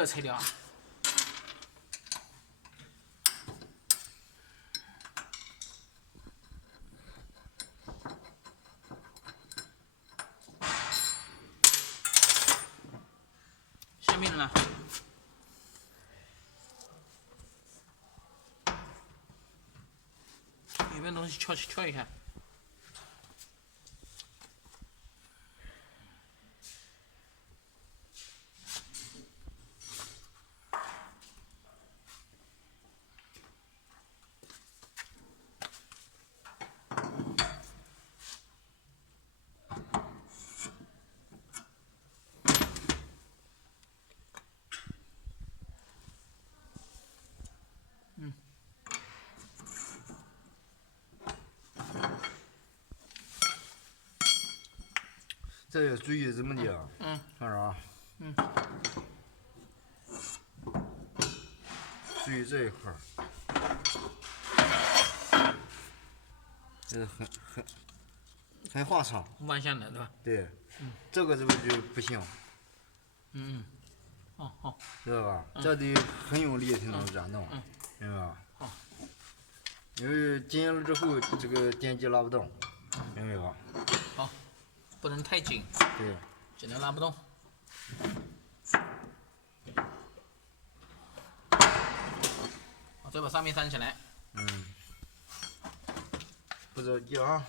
个材料啊。下面呢？有没有东西敲一下？这要注意怎么的啊？看啥？注意这一块儿，这很滑畅。弯下来对吧？对，这个就不行。好，知道吧？这得很用力才能这样弄，明白吧？好。因为紧了之后，这个电机拉不动，明白吧？好，不能太紧。对。紧的拉不动。好，再把上面粘起来。不着急啊。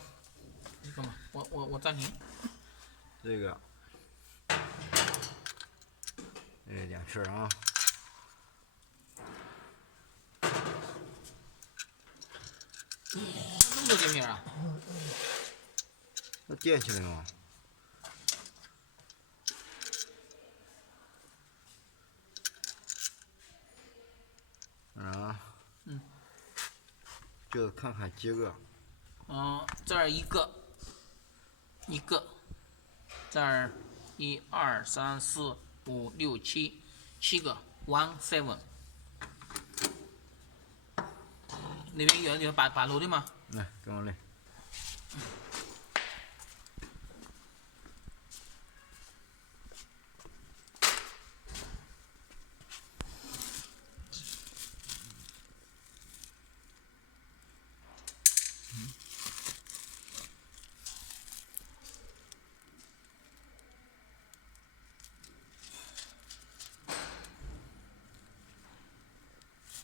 你干嘛？我暂停。这个，两圈啊。那么多键片啊？那垫起来吗？就是看看几个。这儿一个，这儿1、2、3、4、5、6、7个 1 7。那边有把路的吗？来，跟我来。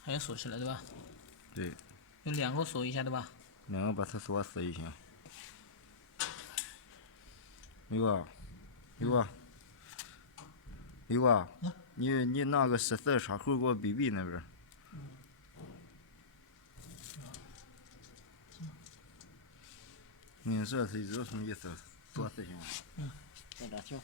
还要锁起来对吧？对。有2个锁一下对吧？2个把它锁死就行。刘啊，你拿个14的插口给我比比那边。这是什么意思？锁死行。在这行。